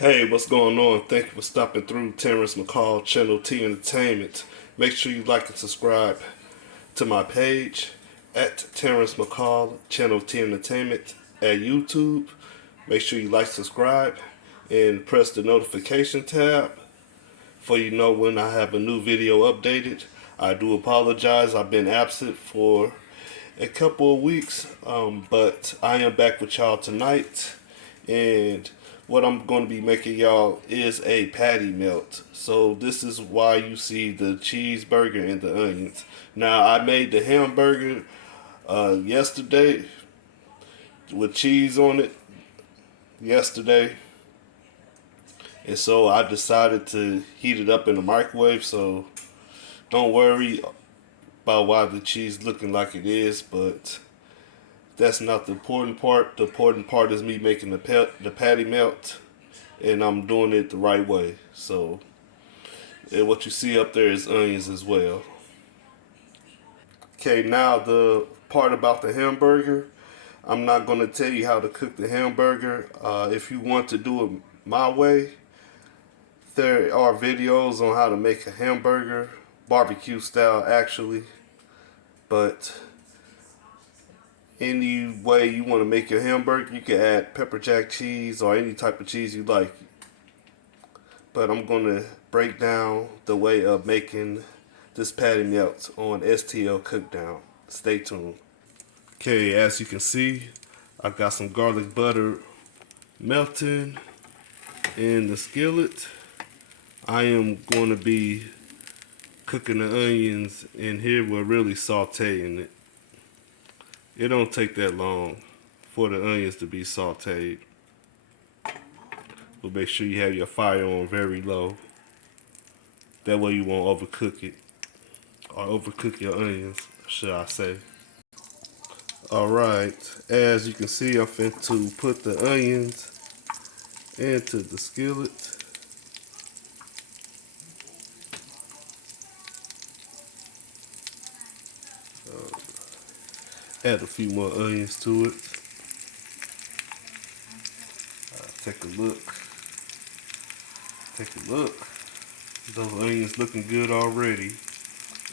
Hey, what's going on? Thank you for stopping through Terrence McCall Channel T Entertainment. Make sure you like and subscribe to my page at Terrence McCall Channel T Entertainment at YouTube. Make sure you like, subscribe, and press the notification tab for you know when I have a new video updated. I do apologize. I've been absent for a couple of weeks, but I am back with y'all tonight, and what I'm going to be making y'all is a patty melt. So this is why you see the cheeseburger and the onions. Now I made the hamburger yesterday with cheese on it yesterday, and so I decided to heat it up in the microwave. So don't worry about why the cheese looking like it is, but that's not the important part. The important part is me making the patty melt, and I'm doing it the right way. So, and what you see up there is onions as well. Okay, now the part about the hamburger. I'm not going to tell you how to cook the hamburger. If you want to do it my way, there are videos on how to make a hamburger, barbecue style actually. But any way you want to make your hamburger, you can add pepper jack cheese or any type of cheese you like. But I'm going to break down the way of making this patty melt on STL Cookdown. Stay tuned. Okay, as you can see, I got some garlic butter melting in the skillet. I am going to be cooking the onions in here. We're really sauteing it. It don't take that long for the onions to be sauteed. But make sure you have your fire on very low. That way you won't overcook it. Or overcook your onions, should I say. Alright, as you can see, I'm finna to put the onions into the skillet. Add a few more onions to it. Take a look. Take a look. Those onions looking good already.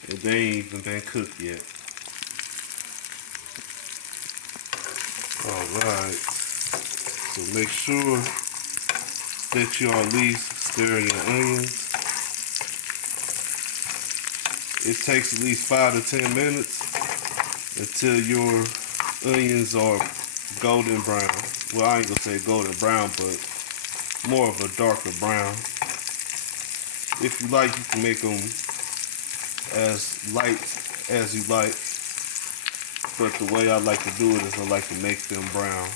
And they ain't even been cooked yet. Alright. So make sure that you are at least stirring your onions. It takes at least 5 to 10 minutes until your onions are golden brown. Well, I ain't gonna say golden brown, but more of a darker brown. If you like, you can make them as light as you like. But the way I like to do it is I like to make them brown.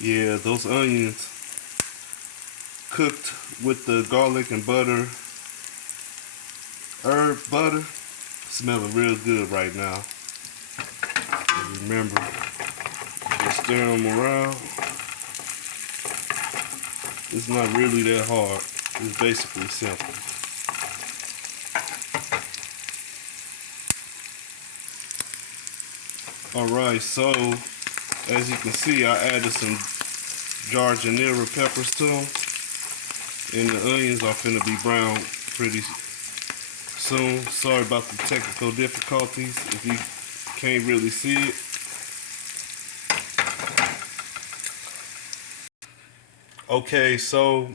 Yeah, those onions cooked with the garlic and butter, herb butter, smelling real good right now. And remember, just stir them around. It's not really that hard. It's basically simple. Alright, so as you can see, I added some jardinera peppers to them. And the onions are finna be brown pretty soon. Sorry about the technical difficulties if you can't really see it. Okay, so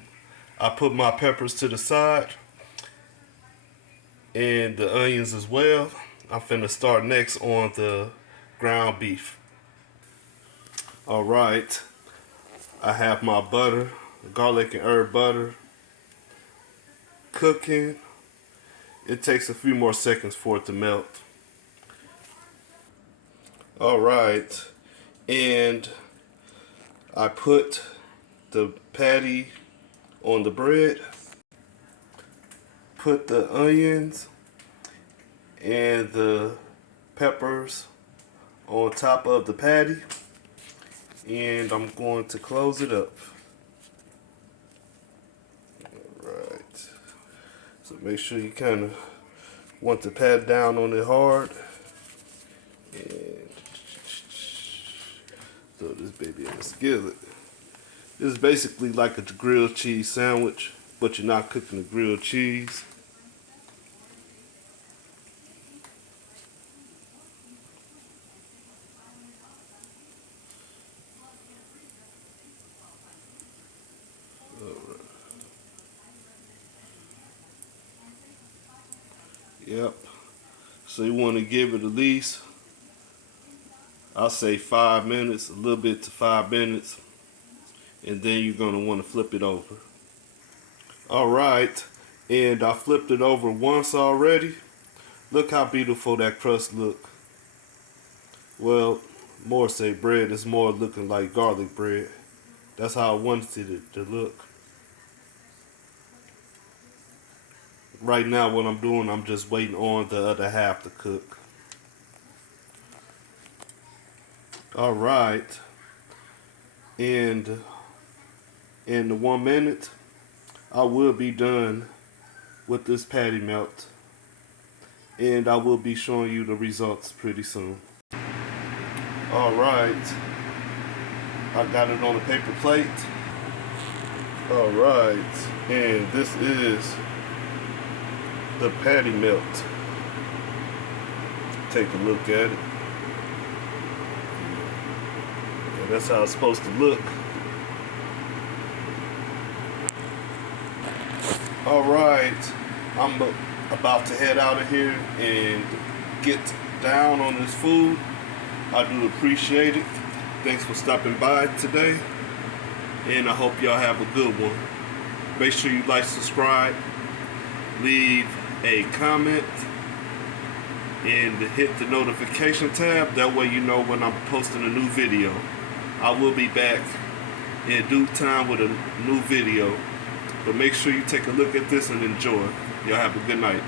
I put my peppers to the side and the onions as well. I'm finna start next on the ground beef. Alright, I have my butter, garlic and herb butter, cooking. It takes a few more seconds for it to melt. Alright, and I put the patty on the bread, put the onions and the peppers on top of the patty, and I'm going to close it up. Alright, so make sure you kind of want to pat down on it hard. And Throw this baby in the skillet. This is basically like a grilled cheese sandwich, but you're not cooking the grilled cheese. Alright. Yep. So you want to give it at least, I'll say 5 minutes, a little bit to 5 minutes, and then you're going to want to flip it over. Alright, and I flipped it over once already. Look how beautiful that crust look. Well, more say bread is more looking like garlic bread. That's how I wanted it to look. Right now what I'm doing, I'm just waiting on the other half to cook. Alright, and in the 1 minute, I will be done with this patty melt, and I will be showing you the results pretty soon. Alright, I got it on a paper plate. Alright, and this is the patty melt. Take a look at it. And that's how it's supposed to look. Alright, I'm about to head out of here and get down on this food. I do appreciate it. Thanks for stopping by today, and I hope y'all have a good one. Make sure you like, subscribe, leave a comment, and hit the notification tab. That way you know when I'm posting a new video. I will be back in due time with a new video. But make sure you take a look at this and enjoy. Y'all have a good night.